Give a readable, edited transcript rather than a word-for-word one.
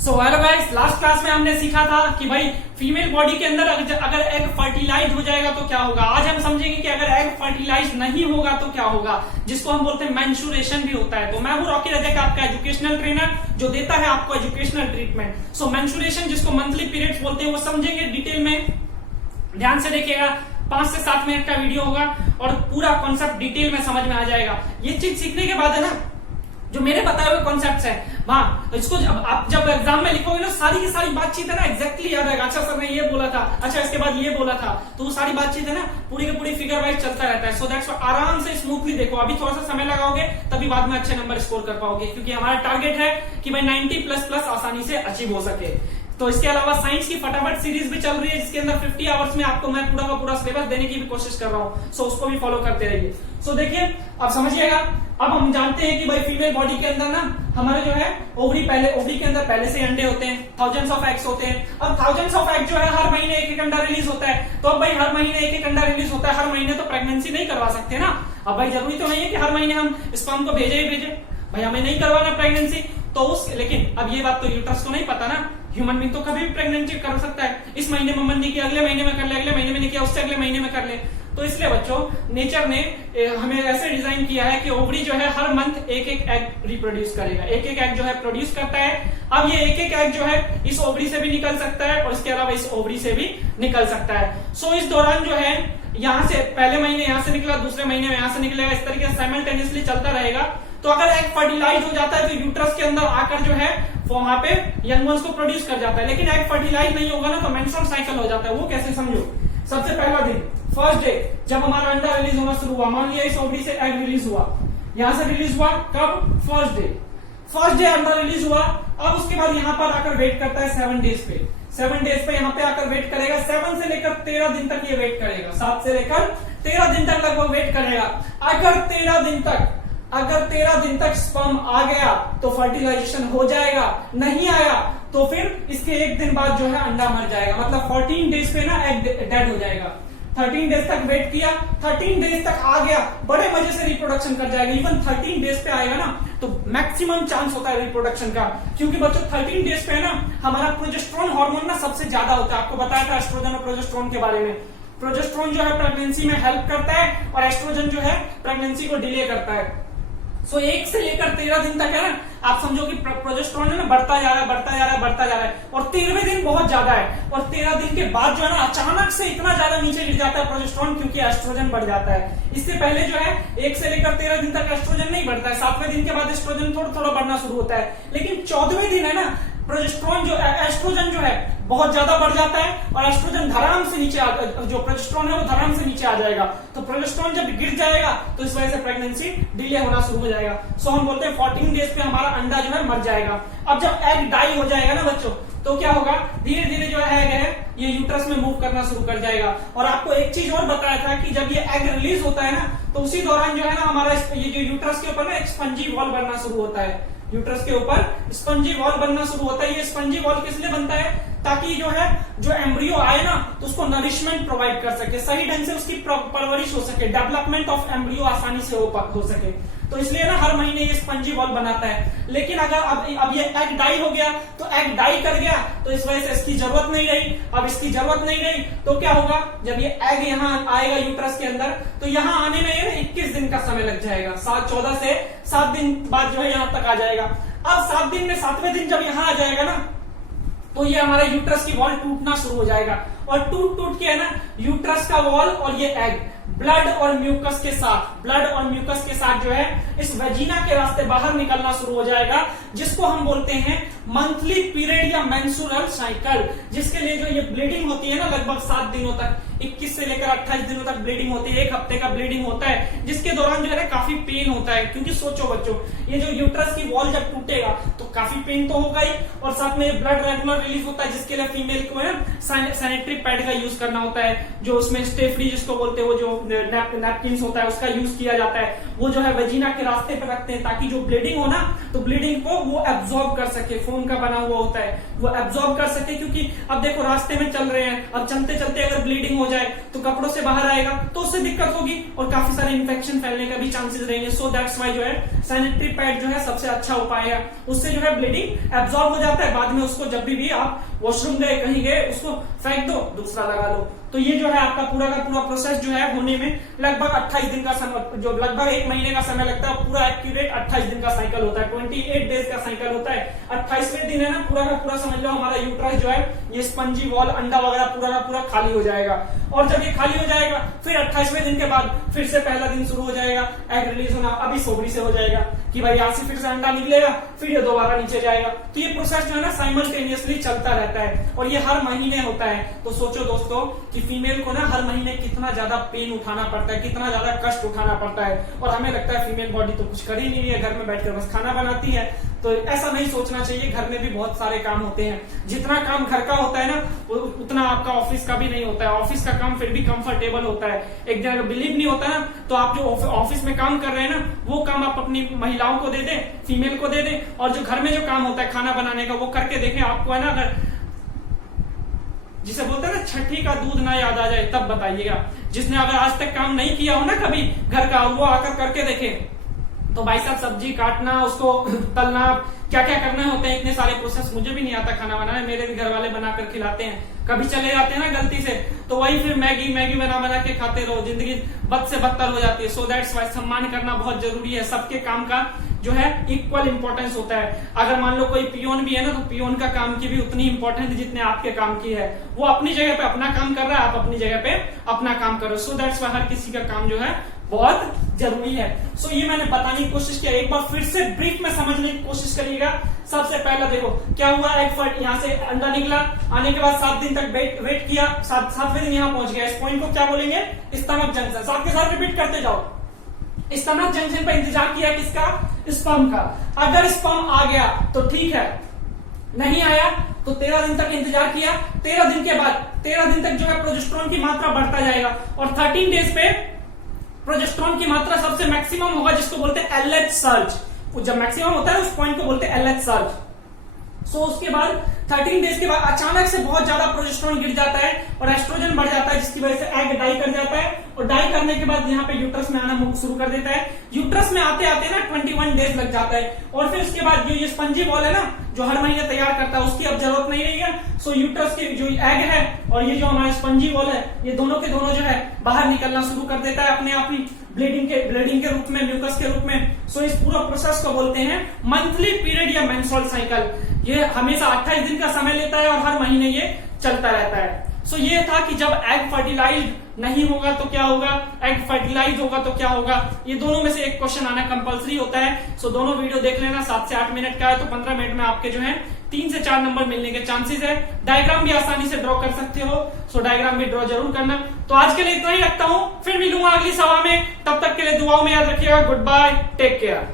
So hello guys, last class में हमने सीखा था कि भाई फीमेल बॉडी के अंदर अगर एग फर्टिलाइज हो जाएगा तो क्या होगा। आज हम समझेंगे कि अगर एग फर्टिलाइज नहीं होगा तो क्या होगा, जिसको हम बोलते हैं मेंस्ट्रुएशन भी होता है। तो मैं हूं रॉकी रजक, आपका एजुकेशनल ट्रेनर जो देता है आपको एजुकेशनल ट्रीटमेंट। सो मेंस्ट्रुएशन, जिसको मंथली पीरियड्स बोलते हैं, वो समझेंगे डिटेल में। ध्यान से देखिएगा, 5 से 7 मिनट का वीडियो होगा और पूरा कॉन्सेप्ट डिटेल में समझ में आ जाएगा। ये चीज सीखने के बाद है ना, जो मेरे बताए हुए कॉन्सेप्ट्स हैं वहां इसको आप जब एग्जाम में लिखोगे ना, सारी की सारी बातचीत है ना एग्जैक्टली याद आएगा। अच्छा सर ने ये बोला था, अच्छा इसके बाद ये बोला था, तो वो सारी बातचीत है ना पूरी की पूरी फिगर वाइज चलता रहता है। सो दैट्स आराम से स्मूथली देखो। अभी थोड़ा सा समय लगाओगे तभी बाद में अच्छे नंबर स्कोर कर पाओगे, क्योंकि हमारा टारगेट है कि भाई 90++ आसानी से अचीव हो सके। तो इसके अलावा साइंस की फटाफट सीरीज भी चल रही है, जिसके अंदर 50 आवर्स में आपको मैं पूरा का पूरा सिलेबस देने की भी कोशिश कर रहा हूँ। सो उसको भी फॉलो करते रहिए। सो देखिए, अब समझिएगा। अब हम जानते हैं कि भाई फीमेल बॉडी के अंदर ना हमारे जो है ओवरी के अंदर पहले से अंडे होते हैं, थाउजेंड्स ऑफ एग्स होते हैं। अब थाउजेंड्स ऑफ एग जो है हर महीने एक अंडा रिलीज होता है। तो अब भाई हर महीने एक अंडा रिलीज होता है, हर महीने तो प्रेगनेंसी नहीं करवा सकते ना। अब भाई जरूरी तो नहीं है कि हर महीने हम स्पर्म को भेजे ही भेजे, भाई हमें नहीं करवाना प्रेगनेंसी तो लेकिन अब ये बात तो यूट्रस को नहीं पता ना। ह्यूमन बीइंग तो कभी भी प्रेगनेंसी कर सकता है। इस महीने में मन नहीं किया, अगले महीने में कर ले, अगले महीने में नहीं किया, उससे अगले महीने में कर ले। तो इसलिए बच्चों, नेचर ने हमें ऐसे डिजाइन किया है कि ओवरी जो है हर मंथ एक एक एग रिप्रोड्यूस करेगा, एक एक एग जो है प्रोड्यूस करता है। अब ये एक एक एग जो है इस ओवरी से भी निकल सकता है और इसके अलावा इस ओवरी से भी निकल सकता है। सो इस दौरान जो है यहाँ से पहले महीने यहाँ से निकला, दूसरे महीने में यहाँ से निकलेगा, इस तरीके से साइमल्टेनियसली चलता रहेगा। तो अगर एग फर्टिलाइज हो जाता है तो यूट्रस के अंदर आकर जो है वहां पे यंग वंस को प्रोड्यूस कर जाता है। लेकिन एग फर्टिलाइज नहीं होगा ना तो मेंस्ट्रुअल साइकिल हो जाता है। वो कैसे समझो। सबसे पहला दिन, फर्स्ट डे, जब हमारा अंडा रिलीज होना शुरू हुआ, मान लिया इस ओवरी से एग रिलीज हुआ, यहां से रिलीज हुआ कब? फर्स्ट डे अंडा रिलीज हुआ। अब उसके बाद यहाँ पर आकर वेट करता है 7 डेज पे। 7 डेज पे यहाँ पे आकर वेट करेगा। 7 से लेकर 13 दिन तक ये वेट करेगा। 7 से लेकर 13 दिन तक लगभग वेट करेगा। अगर 13 दिन तक स्पर्म आ गया तो फर्टिलाइजेशन हो जाएगा, नहीं आया तो फिर इसके 1 दिन बाद जो है अंडा मर जाएगा। मतलब 14 डेज पे ना एग डेड हो जाएगा। 13 डेज तक वेट किया, 13 डेज तक आ गया, बड़े मजे से रिप्रोडक्शन कर जाएगा। इवन 13 डेज पे आएगा ना तो मैक्सिमम चांस होता है रिप्रोडक्शन का, क्योंकि बच्चों 13 डेज पे ना हमारा प्रोजेस्टेरोन हार्मोन ना सबसे ज्यादा होता है। आपको बताया था एस्ट्रोजन और प्रोजेस्टेरोन के बारे में। प्रोजेस्टेरोन जो है प्रेगनेंसी में हेल्प करता है और एस्ट्रोजन जो है प्रेगनेंसी को डिले करता है। सो 1 से लेकर 13 दिन तक है ना, आप समझो कि प्रोजेस्टेरोन है ना बढ़ता जा रहा है और 13वें दिन बहुत ज्यादा है। और 13 दिन के बाद जो है ना अचानक से इतना ज्यादा नीचे गिर जाता है प्रोजेस्टेरोन, क्योंकि एस्ट्रोजन बढ़ जाता है। इससे पहले जो है 1 से लेकर 13 दिन तक एस्ट्रोजन नहीं बढ़ता है। 7वें दिन के बाद एस्ट्रोजन थोड़ा थोड़ा बढ़ना शुरू होता है। लेकिन 14वें दिन है ना, प्रोजेस्टेरोन जो एस्ट्रोजन जो है बहुत ज्यादा बढ़ जाता है और एस्ट्रोजन धराम से नीचे जो प्रोजेस्टेरोन है वो धराम से नीचे आ जाएगा। तो प्रोजेस्टेरोन जब गिर जाएगा तो इस वजह से प्रेगनेंसी डिले होना शुरू हो जाएगा। सो हम बोलते हैं 14 डेज पे हमारा अंडा जो है मर जाएगा। अब जब एग डाई हो जाएगा ना बच्चों, तो क्या होगा, धीरे धीरे जो एग है ये यूट्रस में मूव करना शुरू कर जाएगा। और आपको एक चीज और बताया था कि जब ये एग रिलीज होता है ना तो उसी दौरान जो है ना हमारा ये जो यूट्रस के ऊपर ना एक स्पंजी वॉल बनना शुरू होता है। यूट्रस के ऊपर स्पंजी वॉल बनना शुरू होता है। ये स्पंजी वॉल किस लिए बनता है? ताकि जो एम्ब्रियो आए ना तो उसको नरिशमेंट प्रोवाइड कर सके, सही ढंग से उसकी परवरिश हो सके, डेवलपमेंट ऑफ एम्ब्रियो आसानी से हो सके। तो इसलिए ना हर महीने ये स्पंजी वॉल बनाता है। लेकिन अगर अब ये एग डाई हो गया तो एग डाई कर गया तो इस वजह से इसकी जरूरत नहीं रही। अब इसकी जरूरत नहीं रही तो क्या होगा, जब ये एग यहाँ आएगा यूट्रस के अंदर तो यहाँ आने में 21 दिन का समय लग जाएगा। 14 से 7 दिन बाद जो है यहाँ तक आ जाएगा। अब 7 दिन में 7वें दिन जब यहाँ आ जाएगा ना तो ये हमारा यूट्रस की वॉल टूटना शुरू हो जाएगा। और टूट के है ना यूट्रस का वॉल और ये एग ब्लड और म्यूकस के साथ जो है इस वेजिना के रास्ते बाहर निकलना शुरू हो जाएगा, जिसको हम बोलते हैं मंथली पीरियड या मेंस्ट्रुअल साइकिल। जिसके लिए जो ये ब्लीडिंग होती है ना लगभग 7 दिनों तक, 21 से लेकर 28 दिनों तक ब्लीडिंग होती है। 1 हफ्ते का ब्लीडिंग होता है, जिसके दौरान जो है काफी पेन होता है। क्योंकि सोचो बच्चों, ये जो यूट्रस की वॉल जब टूटेगा तो काफी पेन तो होगा ही, और साथ में ब्लड रेगुलर रिलीज होता है, जिसके लिए फीमेल को है सैनिटरी पैड का यूज करना होता है, जो उसमें स्टे फ्री जिसको बोलते हैं, वो जो नैपकिन होता है उसका यूज किया जाता है, वो जो है वजीना के रास्ते पे रखते हैं ताकि जो ब्लीडिंग हो ना तो ब्लीडिंग को वो एब्जॉर्ब कर सके, फोम का बना हुआ होता है वो एब्जॉर्ब कर सके। क्योंकि अब देखो रास्ते में चल रहे हैं, अब चलते चलते अगर ब्लीडिंग हो जाए तो कपड़ों से बाहर आएगा तो उससे दिक्कत होगी और काफी सारे इन्फेक्शन फैलने का भी चांसेस रहेंगे। सो दैट्स वाई जो है सैनिटरी पैड जो है सबसे अच्छा उपाय है, उससे जो है ब्लीडिंग एब्जॉर्ब हो जाता है, बाद में उसको जब भी आप वॉशरूम गए कहीं गए उसको फेंक दो, दूसरा लगा लो। तो ये जो है आपका पूरा का पूरा प्रोसेस जो है होने में लगभग 28 दिन का समय, जो लगभग 1 महीने का समय लगता है, पूरा एक्यूरेट 28 दिन का साइकिल होता है, 28 डेज का साइकिल होता है। 28वें दिन है ना पूरा का पूरा समझ लो हमारा यूट्रस जो है ये स्पंजी वॉल अंडा वगैरह पूरा का पूरा खाली हो जाएगा। और जब ये खाली हो जाएगा फिर 28वें दिन के बाद फिर से पहला दिन शुरू हो जाएगा एग रिलीज होना। अभी सोबरी से हो जाएगा कि भाई यहाँ से फिर से अंडा निकलेगा, फिर ये दोबारा नीचे जाएगा। तो ये प्रोसेस जो है ना साइमल्टेनियसली चलता रहता है और ये हर महीने होता है। तो सोचो दोस्तों कि फीमेल को ना हर महीने कितना ज्यादा पेन उठाना पड़ता है, कितना ज्यादा कष्ट उठाना पड़ता है। और हमें लगता है फीमेल बॉडी तो कुछ कर ही नहीं है, घर में बैठकर बस खाना बनाती है। तो ऐसा नहीं सोचना चाहिए, घर में भी बहुत सारे काम होते हैं। जितना काम घर का होता है ना उतना आपका ऑफिस का भी नहीं होता है। ऑफिस का काम फिर भी कंफर्टेबल होता है। एक जगह बिलीव नहीं होता ना तो आप जो ऑफिस में काम कर रहे हैं ना वो काम आप अपनी महिलाओं को दे दें, फीमेल को दे दें, और जो घर में जो काम होता है खाना बनाने का वो करके देखें। आपको है ना अगर जिसे बोलते हैं ना छठी का दूध ना याद आ जाए तब बताइएगा। जिसने अगर आज तक काम नहीं किया हो ना कभी घर का, वो आकर करके देखे तो भाई साहब सब्जी काटना, उसको तलना, क्या क्या करना होते हैं, इतने सारे प्रोसेस मुझे भी नहीं आता खाना बनाना, मेरे भी घर वाले बनाकर खिलाते हैं। कभी चले जाते हैं ना गलती से तो वही फिर मैगी मैगी बना बना के खाते रहो, जिंदगी बद से बदतर हो जाती है। सो दैट्स वाई सम्मान करना बहुत जरूरी है। सबके काम का जो है इक्वल इंपॉर्टेंस होता है। अगर मान लो कोई पियोन भी है ना तो पियोन का काम की भी उतनी इंपॉर्टेंट जितने आपके काम की है। वो अपनी जगह पे अपना काम कर रहा है, आप अपनी जगह पे अपना काम करो। सो दैट्स वाई हर किसी का काम जो है बहुत जरूरी है। सो ये मैंने बताने की कोशिश किया, एक बार फिर से ब्रीफ में समझने की कोशिश करिएगा। सबसे पहला देखो क्या हुआ, एग फट यहाँ से अंडा निकला, आने के बाद 7 दिन तक वेट किया, 7वें दिन यहाँ पहुंच गया। इस पॉइंट को क्या बोलेंगे, स्टमक जंक्शन। साथ के साथ रिपीट करते जाओ। स्टमक जंक्शन पर इंतजार किया किसका, स्पर्म का। अगर स्पर्म आ गया तो ठीक है, नहीं आया तो 13 दिन तक इंतजार किया। 13 दिन के बाद 13 दिन तक जो है प्रोजेस्टेरोन की मात्रा बढ़ता जाएगा और 13 डेज पे प्रोजेस्टेरोन की मात्रा सबसे मैक्सिमम होगा, जिसको बोलते हैं एलएच सर्ज। जब मैक्सिमम होता है उस पॉइंट को बोलते हैं एलएच सर्ज। सो उसके बाद 13 डेज के बाद अचानक से बहुत ज्यादा प्रोजेस्टेरोन गिर जाता है और एस्ट्रोजन बढ़ जाता है, जिसकी वजह से एग डाई कर जाता है और डाई करने के बाद यहाँ पे यूट्रस में आना शुरू कर देता है। यूट्रस में आते आते ना 21 डेज लग जाता है और फिर उसके बाद जो ये स्पंजी बॉल है ना जो हर महीने तैयार करता है उसकी अब जरूरत नहीं रही है। सो यूट्रस के जो एग है और ये जो हमारा स्पंजी बॉल है ये दोनों के दोनों जो है बाहर निकलना शुरू कर देता है अपने आप ही ब्लीडिंग के रूप में, म्यूकस के रूप में। सो इस पूरा प्रोसेस को बोलते हैं मंथली पीरियड या मेंस्ट्रुअल साइकिल। ये हमेशा 28 दिन का समय लेता है और हर महीने ये चलता रहता है। सो ये था कि जब एग फर्टिलाइज नहीं होगा तो क्या होगा, एग फर्टिलाइज होगा तो क्या होगा। ये दोनों में से एक क्वेश्चन आना कंपलसरी होता है। सो दोनों वीडियो देख लेना, 7 से 8 मिनट का है तो 15 मिनट में आपके जो है 3 से 4 नंबर मिलने के चांसेस है। डायग्राम भी आसानी से ड्रॉ कर सकते हो, सो डायग्राम भी ड्रॉ जरूर करना। तो आज के लिए इतना ही रखता हूं, फिर मिलूंगा अगली सभा में। तब तक के लिए दुआओं में याद रखिएगा। Goodbye, take care.